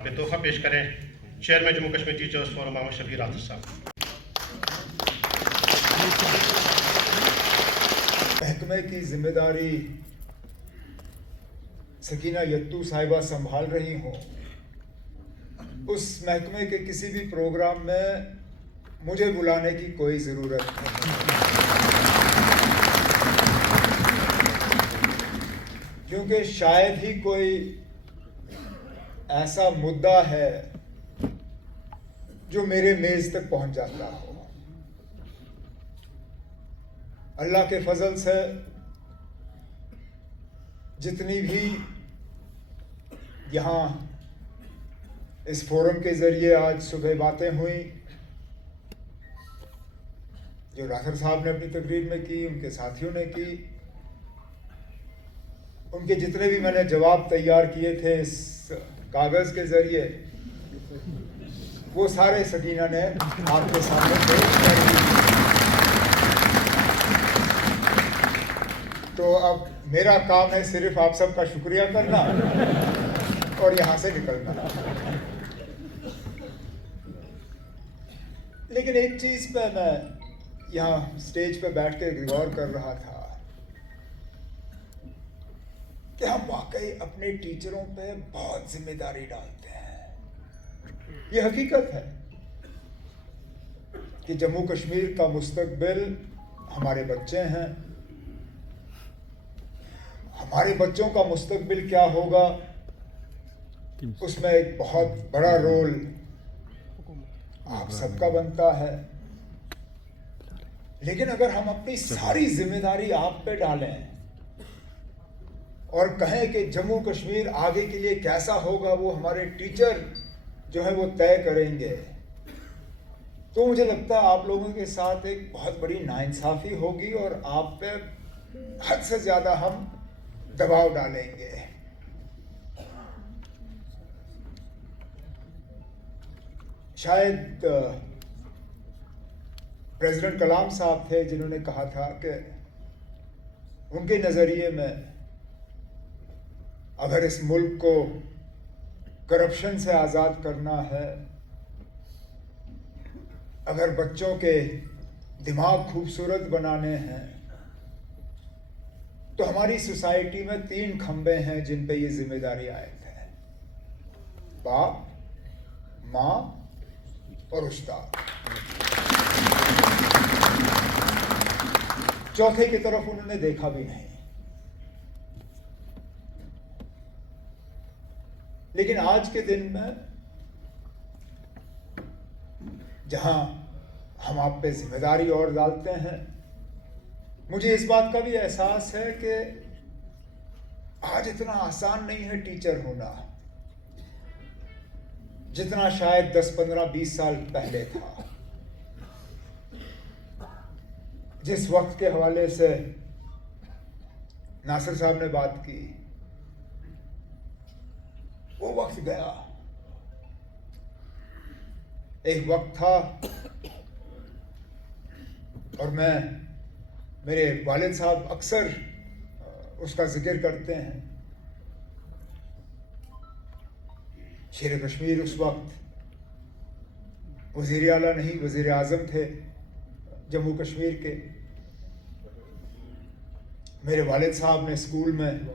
पे तोहफा पेश करें chairman Jammu Kashmir teachers forum Mohammad Shabir Atif sahab. महकमे की जिम्मेदारी सकीना यत्तू साहिबा संभाल रही हों, उस महकमे के किसी भी प्रोग्राम में मुझे बुलाने की कोई ज़रूरत नहीं, क्योंकि शायद ही कोई ऐसा मुद्दा है जो मेरे मेज तक पहुंच जाता हो। अल्लाह के फजल से जितनी भी यहाँ इस फोरम के ज़रिए आज सुबह बातें हुई, जो राठौर साहब ने अपनी तकरीर में की, उनके साथियों ने की, उनके जितने भी मैंने जवाब तैयार किए थे इस कागज़ के ज़रिए, वो सारे सकीना ने आपके सामने पेश कर दिए। तो अब मेरा काम है सिर्फ आप सबका शुक्रिया करना और यहाँ से निकलना। लेकिन एक चीज़ पे मैं यहाँ स्टेज पे बैठ के गौर कर रहा था कि हम वाकई अपने टीचरों पे बहुत जिम्मेदारी डालते हैं। ये हकीकत है कि जम्मू कश्मीर का मुस्तकबिल हमारे बच्चे हैं। हमारे बच्चों का मुस्तकबिल क्या होगा, उसमें एक बहुत बड़ा रोल आप सबका बनता है। लेकिन अगर हम अपनी सारी जिम्मेदारी आप पे डालें और कहें कि जम्मू कश्मीर आगे के लिए कैसा होगा वो हमारे टीचर जो है वो तय करेंगे, तो मुझे लगता है आप लोगों के साथ एक बहुत बड़ी नाइंसाफी होगी और आप पे हद से ज़्यादा हम दबाव डालेंगे। शायद प्रेसिडेंट कलाम साहब थे जिन्होंने कहा था कि उनके नज़रिए में अगर इस मुल्क को करप्शन से आज़ाद करना है, अगर बच्चों के दिमाग खूबसूरत बनाने हैं, तो हमारी सोसाइटी में 3 खंबे हैं जिन पे ये जिम्मेदारी आयत है: बाप, माँ और उस्ताद। चौथे की तरफ उन्होंने देखा भी नहीं। लेकिन आज के दिन में जहां हम आप पे जिम्मेदारी और डालते हैं, मुझे इस बात का भी एहसास है कि आज इतना आसान नहीं है टीचर होना जितना शायद 10, 15, 20 साल पहले था। जिस वक्त के हवाले से नासिर साहब ने बात की, वो वक्त गया। एक वक्त था और मेरे वालिद साहब अक्सर उसका जिक्र करते हैं। शेर कश्मीर उस वक्त वज़ीर आला नहीं, वज़ीर आज़म थे जम्मू कश्मीर के। मेरे वालिद साहब ने स्कूल में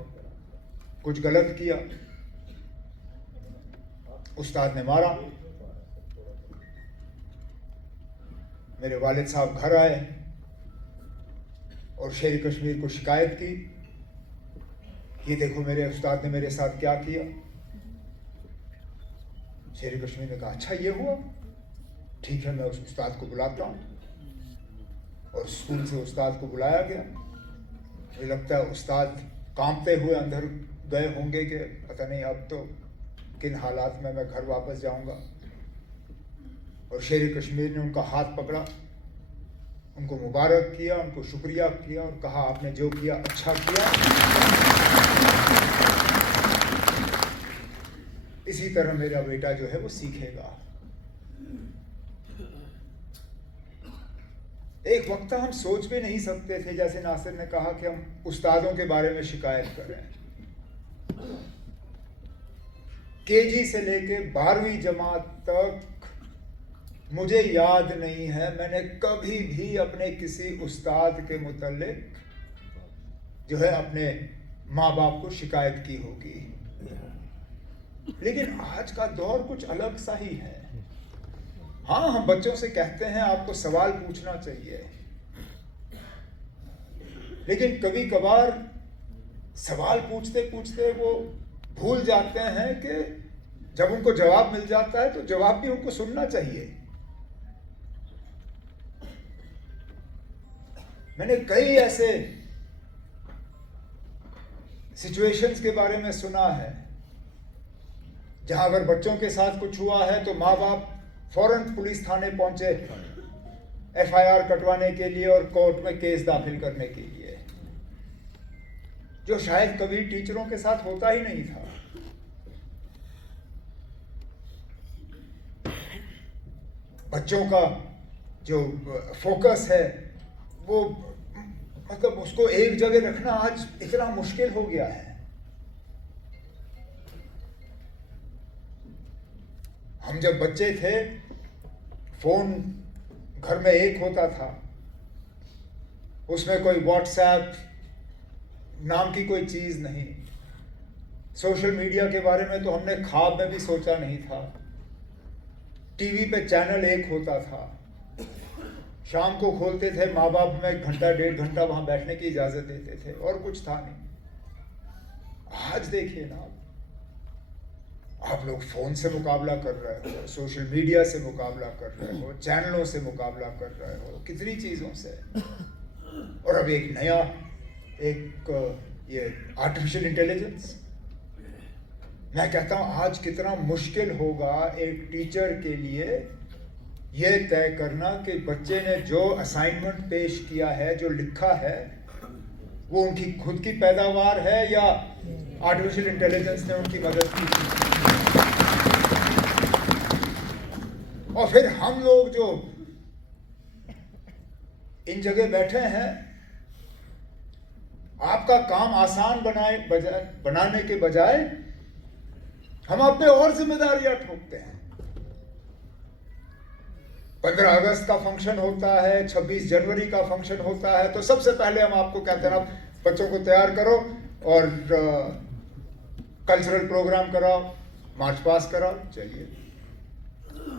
कुछ गलत किया, उस्ताद ने मारा। मेरे वालिद साहब घर आए और शेर कश्मीर को शिकायत की, ये देखो मेरे उस्ताद ने मेरे साथ क्या किया। शेर कश्मीर ने कहा, अच्छा ये हुआ, ठीक है, मैं उस उस्ताद को बुलाता हूँ। और स्कूल से उस्ताद को बुलाया गया। मुझे लगता है उस्ताद कांपते हुए अंदर गए होंगे कि पता नहीं अब तो किन हालात में मैं घर वापस जाऊंगा। और शेर कश्मीर ने उनका हाथ पकड़ा, उनको मुबारक किया, उनको शुक्रिया किया और कहा आपने जो किया अच्छा किया। इसी तरह मेरा बेटा जो है वो सीखेगा। एक वक्त हम सोच भी नहीं सकते थे, जैसे नासिर ने कहा, कि हम उस्तादों के बारे में शिकायत करें। केजी से लेके 12वीं जमात तक मुझे याद नहीं है मैंने कभी भी अपने किसी उस्ताद के मुतल्लिक जो है अपने माँ बाप को शिकायत की होगी। लेकिन आज का दौर कुछ अलग सा ही है। हाँ, हम बच्चों से कहते हैं आपको सवाल पूछना चाहिए, लेकिन कभी कभार सवाल पूछते पूछते वो भूल जाते हैं कि जब उनको जवाब मिल जाता है तो जवाब भी उनको सुनना चाहिए। मैंने कई ऐसे सिचुएशंस के बारे में सुना है जहां अगर बच्चों के साथ कुछ हुआ है तो माँ बाप फौरन पुलिस थाने पहुंचे एफआईआर कटवाने के लिए और कोर्ट में केस दाखिल करने के लिए, जो शायद कभी टीचरों के साथ होता ही नहीं था। बच्चों का जो फोकस है वो मतलब उसको एक जगह रखना आज इतना मुश्किल हो गया है। हम जब बच्चे थे फोन घर में एक होता था, उसमें कोई व्हाट्सएप नाम की कोई चीज नहीं, सोशल मीडिया के बारे में तो हमने ख्वाब में भी सोचा नहीं था। टीवी पे चैनल एक होता था, शाम को खोलते थे, माँ बाप हमें 1 घंटा 1.5 घंटा वहां बैठने की इजाजत देते थे और कुछ था नहीं। आज देखिए ना, आप लोग फोन से मुकाबला कर रहे हो, सोशल मीडिया से मुकाबला कर रहे हो, चैनलों से मुकाबला कर रहे हो, कितनी चीजों से। और अब एक नया ये आर्टिफिशियल इंटेलिजेंस, मैं कहता हूं आज कितना मुश्किल होगा एक टीचर के लिए ये तय करना कि बच्चे ने जो असाइनमेंट पेश किया है, जो लिखा है, वो उनकी खुद की पैदावार है या आर्टिफिशियल इंटेलिजेंस ने उनकी मदद की थी। और फिर हम लोग जो इन जगह बैठे हैं, आपका काम आसान बनाने के बजाय हम आप पे और जिम्मेदारियां ठोकते हैं। 15 अगस्त का फंक्शन होता है, 26 जनवरी का फंक्शन होता है, तो सबसे पहले हम आपको कहते हैं बच्चों को तैयार करो और कल्चरल प्रोग्राम कराओ, मार्च पास कराओ। चलिए,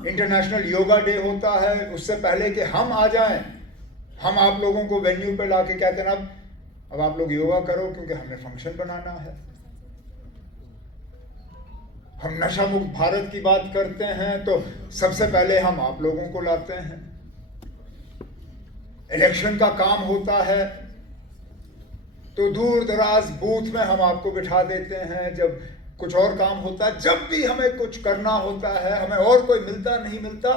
इंटरनेशनल योगा डे होता है, उससे पहले कि हम आ जाएं, हम आप लोगों को वेन्यू पे लाके कहते हैं अब आप लोग योगा करो क्योंकि हमने फंक्शन बनाना है। हम नशा मुक्त भारत की बात करते हैं तो सबसे पहले हम आप लोगों को लाते हैं। इलेक्शन का काम होता है तो दूर दराज बूथ में हम आपको बिठा देते हैं। जब कुछ और काम होता है, जब भी हमें कुछ करना होता है, हमें और कोई मिलता नहीं मिलता,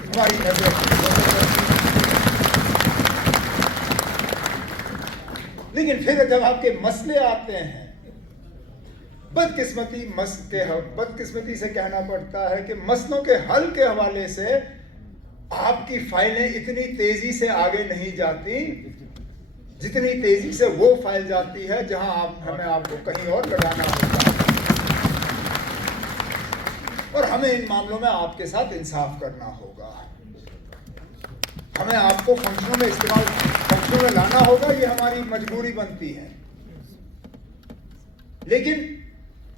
हमारी नजर। लेकिन फिर जब आपके मसले आते हैं, बदकिस्मती से कहना पड़ता है कि मसलों के हल के हवाले से आपकी फाइलें इतनी तेजी से आगे नहीं जाती जितनी तेजी से वो फाइल जाती है जहां हमें आपको कहीं और लगाना होता है। और हमें इन मामलों में आपके साथ इंसाफ करना होगा। हमें आपको फंक्शनों में लाना होगा, ये हमारी मजबूरी बनती है। लेकिन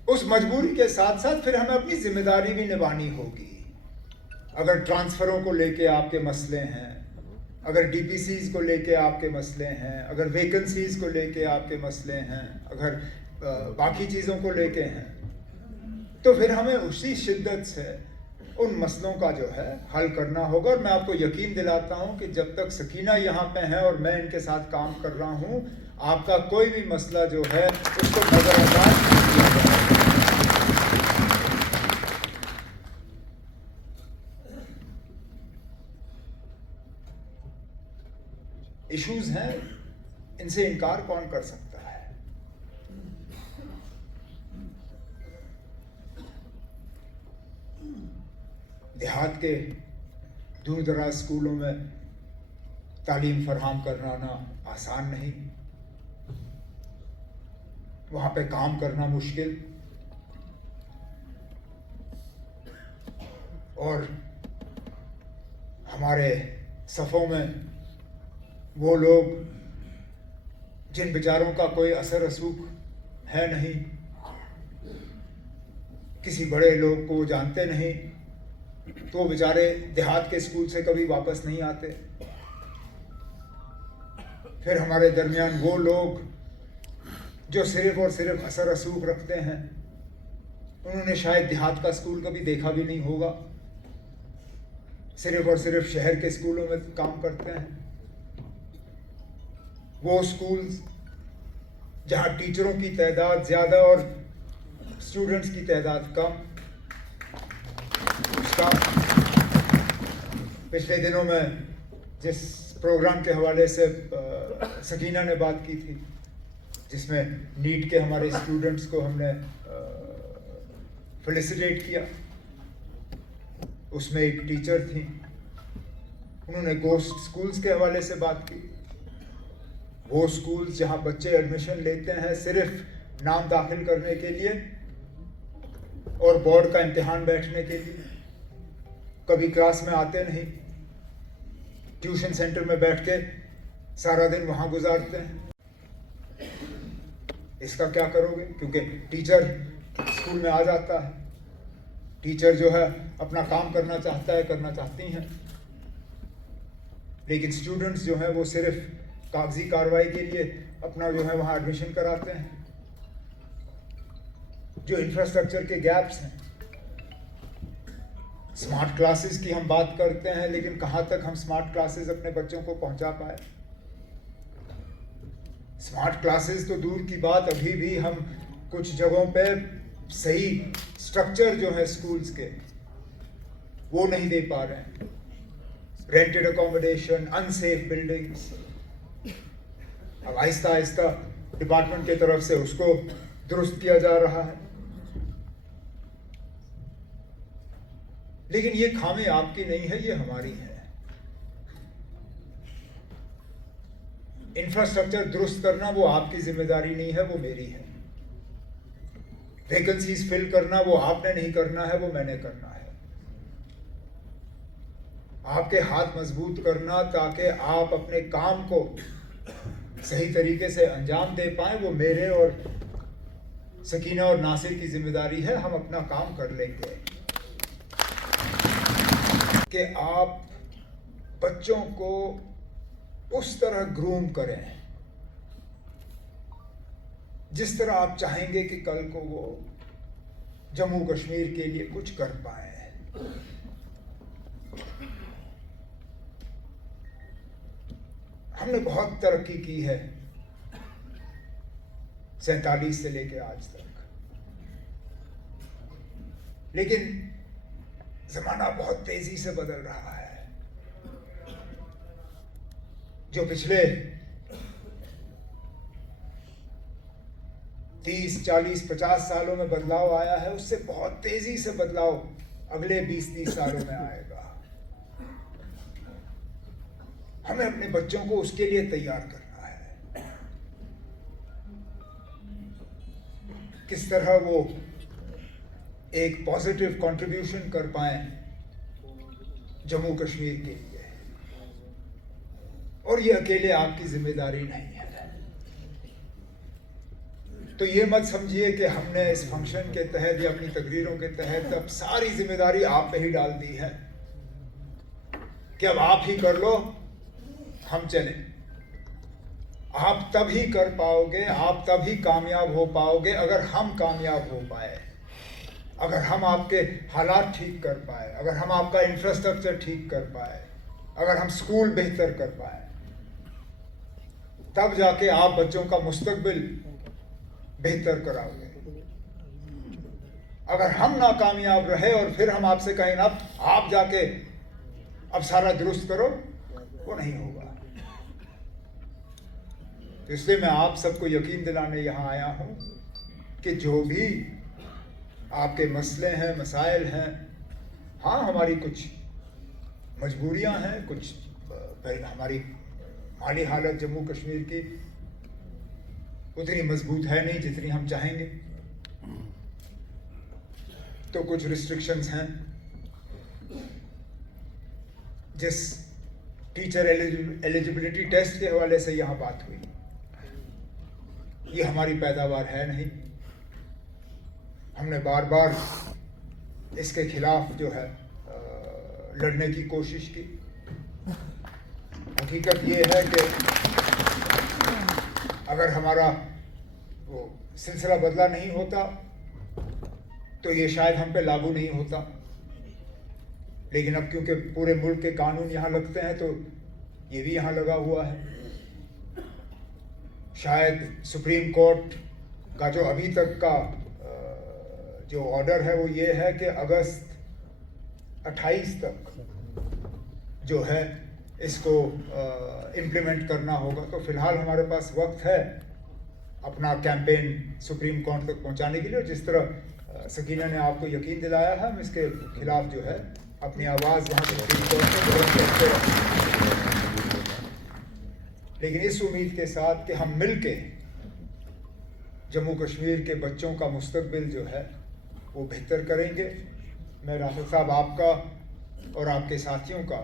उस मजबूरी के साथ साथ फिर हमें अपनी जिम्मेदारी भी निभानी होगी। अगर ट्रांसफरों को लेके आपके मसले हैं, अगर डीपीसीज को लेके आपके मसले हैं, अगर वैकेंसीज को लेके आपके मसले हैं, अगर बाकी चीज़ों को लेके हैं, तो फिर हमें उसी शिद्दत से उन मसलों का जो है हल करना होगा। और मैं आपको यकीन दिलाता हूं कि जब तक सकीना यहाँ पे है और मैं इनके साथ काम कर रहा हूं, आपका कोई भी मसला जो है उसको नजरअंदाज नहीं किया जाएगा। इश्यूज हैं, इनसे इनकार कौन कर सकता है। देहात के दूर दराज स्कूलों में तालीम फराहम कराना आसान नहीं, वहाँ पे काम करना मुश्किल। और हमारे सफ़ों में वो लोग जिन बेचारों का कोई असर रसूख है नहीं, किसी बड़े लोग को जानते नहीं, तो वो बेचारे देहात के स्कूल से कभी वापस नहीं आते। फिर हमारे दरमियान वो लोग जो सिर्फ और सिर्फ असर रसूख रखते हैं, उन्होंने शायद देहात का स्कूल कभी देखा भी नहीं होगा, सिर्फ और सिर्फ शहर के स्कूलों में काम करते हैं। वो स्कूल्स जहाँ टीचरों की तादाद ज़्यादा और स्टूडेंट्स की तादाद कम। उसका पिछले दिनों में जिस प्रोग्राम के हवाले से सकीना ने बात की थी, जिसमें नीट के हमारे स्टूडेंट्स को हमने फेलिसिटेट किया, उसमें एक टीचर थी, उन्होंने गोस्ट स्कूल्स के हवाले से बात की। वो स्कूल्स जहाँ बच्चे एडमिशन लेते हैं सिर्फ नाम दाखिल करने के लिए और बोर्ड का इम्तिहान बैठने के लिए, कभी क्लास में आते नहीं, ट्यूशन सेंटर में बैठ के सारा दिन वहाँ गुजारते हैं। इसका क्या करोगे? क्योंकि टीचर स्कूल में आ जाता है, टीचर जो है अपना काम करना चाहता है, करना चाहती हैं, लेकिन स्टूडेंट्स जो हैं वो सिर्फ कागजी कार्रवाई के लिए अपना जो है वहाँ एडमिशन कराते हैं। जो इंफ्रास्ट्रक्चर के गैप्स हैं, स्मार्ट क्लासेस की हम बात करते हैं, लेकिन कहाँ तक हम स्मार्ट क्लासेस अपने बच्चों को पहुँचा पाए? स्मार्ट क्लासेस तो दूर की बात, अभी भी हम कुछ जगहों पे सही स्ट्रक्चर जो है स्कूल्स के वो नहीं दे पा रहे हैं। रेंटेड अकोमोडेशन, अनसेफ बिल्डिंग्स, अब आहिस्ता आहिस्ता डिपार्टमेंट की तरफ से उसको दुरुस्त किया जा रहा है। लेकिन ये खामी आपकी नहीं है, ये हमारी है। इंफ्रास्ट्रक्चर दुरुस्त करना वो आपकी जिम्मेदारी नहीं है, वो मेरी है। वैकेंसीज फिल करना वो आपने नहीं करना है, वो मैंने करना है। आपके हाथ मजबूत करना ताकि आप अपने काम को सही तरीके से अंजाम दे पाए, वो मेरे और सकीना और नासिर की जिम्मेदारी है। हम अपना काम कर लेंगे कि आप बच्चों को उस तरह ग्रूम करें जिस तरह आप चाहेंगे कि कल को वो जम्मू कश्मीर के लिए कुछ कर पाए। हमने बहुत तरक्की की है 47 से लेकर आज तक, लेकिन जमाना बहुत तेजी से बदल रहा है। जो पिछले 30, 40, 50 सालों में बदलाव आया है, उससे बहुत तेजी से बदलाव अगले 20-30 सालों में आएगा। हमें अपने बच्चों को उसके लिए तैयार करना है। किस तरह वो एक पॉजिटिव कंट्रीब्यूशन कर पाए जम्मू कश्मीर के लिए, और ये अकेले आपकी जिम्मेदारी नहीं है। तो ये मत समझिए कि हमने इस फंक्शन के तहत या अपनी तकरीरों के तहत अब सारी जिम्मेदारी आप पे ही डाल दी है कि अब आप ही कर लो, हम चलें। आप तभी कर पाओगे, आप तभी कामयाब हो पाओगे अगर हम कामयाब हो पाए, अगर हम आपके हालात ठीक कर पाए, अगर हम आपका इंफ्रास्ट्रक्चर ठीक कर पाए, अगर हम स्कूल बेहतर कर पाए, तब जाके आप बच्चों का मुस्तकबिल बेहतर कराओगे। अगर हम नाकामयाब रहे और फिर हम आपसे कहें ना आप जाके अब सारा दुरुस्त करो, वो नहीं होगा। तो इसलिए मैं आप सबको यकीन दिलाने यहाँ आया हूँ कि जो भी आपके मसले हैं, मसाइल हैं, हाँ हमारी कुछ मजबूरियाँ हैं, कुछ हमारी माली हालत जम्मू कश्मीर की उतनी मजबूत है नहीं जितनी हम चाहेंगे, तो कुछ रिस्ट्रिक्शंस हैं, जिस टीचर एलिजिबिलिटी टेस्ट के हवाले से यहाँ बात हुई, ये हमारी पैदावार है नहीं। हमने बार बार इसके खिलाफ जो है लड़ने की कोशिश की। हकीकत ये है कि अगर हमारा वो सिलसिला बदला नहीं होता तो ये शायद हम पे लागू नहीं होता, लेकिन अब क्योंकि पूरे मुल्क के कानून यहाँ लगते हैं तो ये भी यहाँ लगा हुआ है। शायद सुप्रीम कोर्ट का जो अभी तक का जो ऑर्डर है वो ये है कि अगस्त 28 तक जो है इसको इम्प्लीमेंट करना होगा। तो फिलहाल हमारे पास वक्त है अपना कैंपेन सुप्रीम कोर्ट तक पहुंचाने के लिए। जिस तरह सकीना ने आपको यकीन दिलाया है, हम इसके खिलाफ जो है अपनी आवाज़ वहाँ सुप्रीम कोर्ट में बुलंद करते रहें, लेकिन इस उम्मीद के साथ कि हम मिल के जम्मू कश्मीर के बच्चों का मुस्तकबिल जो है वो बेहतर करेंगे। मैं राफिक साहब आपका और आपके साथियों का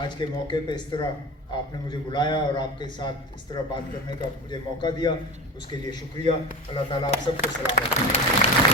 आज के मौके पे इस तरह आपने मुझे बुलाया और आपके साथ इस तरह बात करने का मुझे मौका दिया, उसके लिए शुक्रिया। अल्लाह ताला आप सबको सलामत रखे।